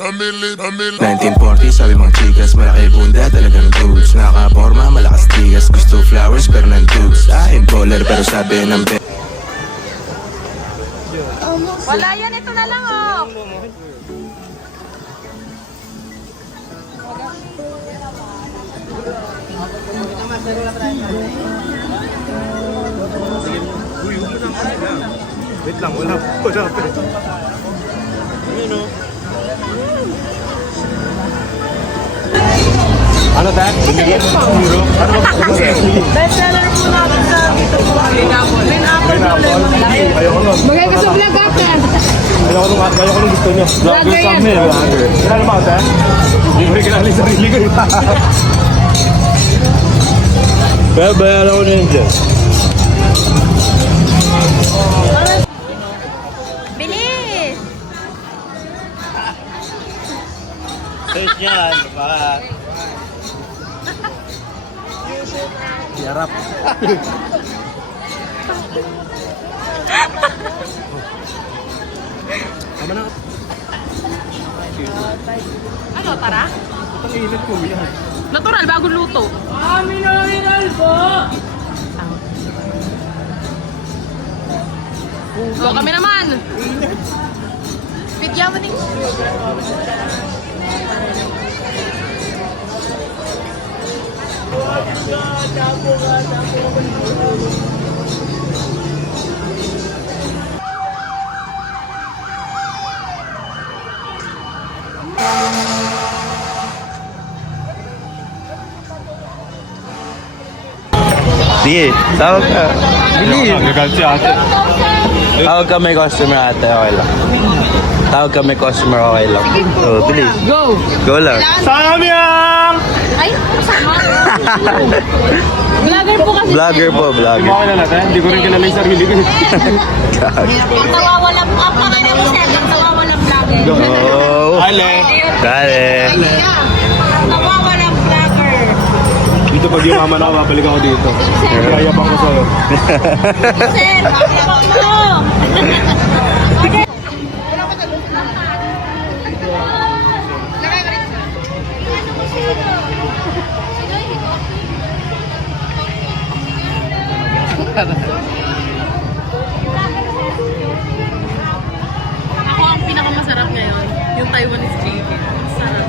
1940 sabi mga chikas, malaki bunda talagang dudes. Nakaporma, malakas tigas, gusto flowers pero nandudes. I'm baller pero sabi ng Wala yan, ito na lang oh. Wait lang, wala po. Ano tayo? Best seller po natin sa dito po. Pineapple. Ayoko nun. Magkakasublag ata. Ayoko nung gusto nyo. Vlogger sa amin. Kilala mo ako tayo? Hindi ko rin kilala yung sarili ko. Kaya bayaran ko na yun dyan. Bilis! Search yan. Baka. Yarap. Tama na. Ano, tara? Ang init ko yan. Natural, bagong luto. Mineral po! Go kami naman! Bigyan mo din. Sige, tawag ka. Bilis. Nagagal si ate. Tawag ka may customer ate, okay lang. Tawag ka may customer, okay lang. Oh, bilis. Go! Go lang. Samyang! Ay, kasama. Vlogger po kasi. Vlogger po, Hindi vlogger. mo kilala tayo? Hindi ko rin kilala yung sarili ko. Ang tawawalang, ang pangalan mo sir, ang tawawalang vlogger. Oh. Ale! Dale. Tawawalang vlogger. Dito pag yumaman ako, babalik ako dito. Kayabang ko sa'yo. Sir, bakit mo? Ako ang pinakamasarap ngayon, yung Taiwanese chicken. Masarap.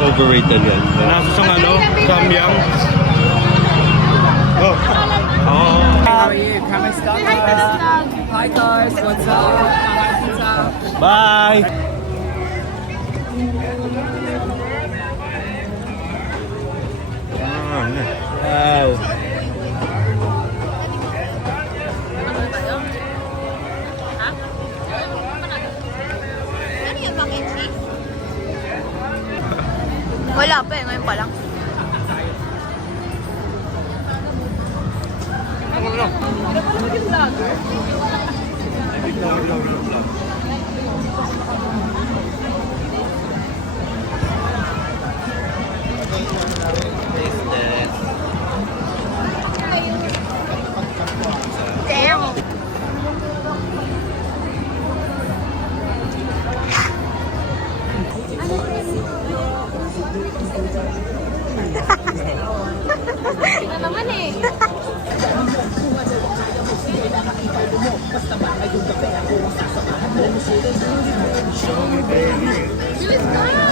Overrated yan. Nasa sa ano? Samyang. Oh. Oh. How are you? Kamusta ka? Hi guys, what's up? What's up? Bye! Wow. Wala pa eh, ngayon pa lang. Damn. Ano naman eh. Bilis ka!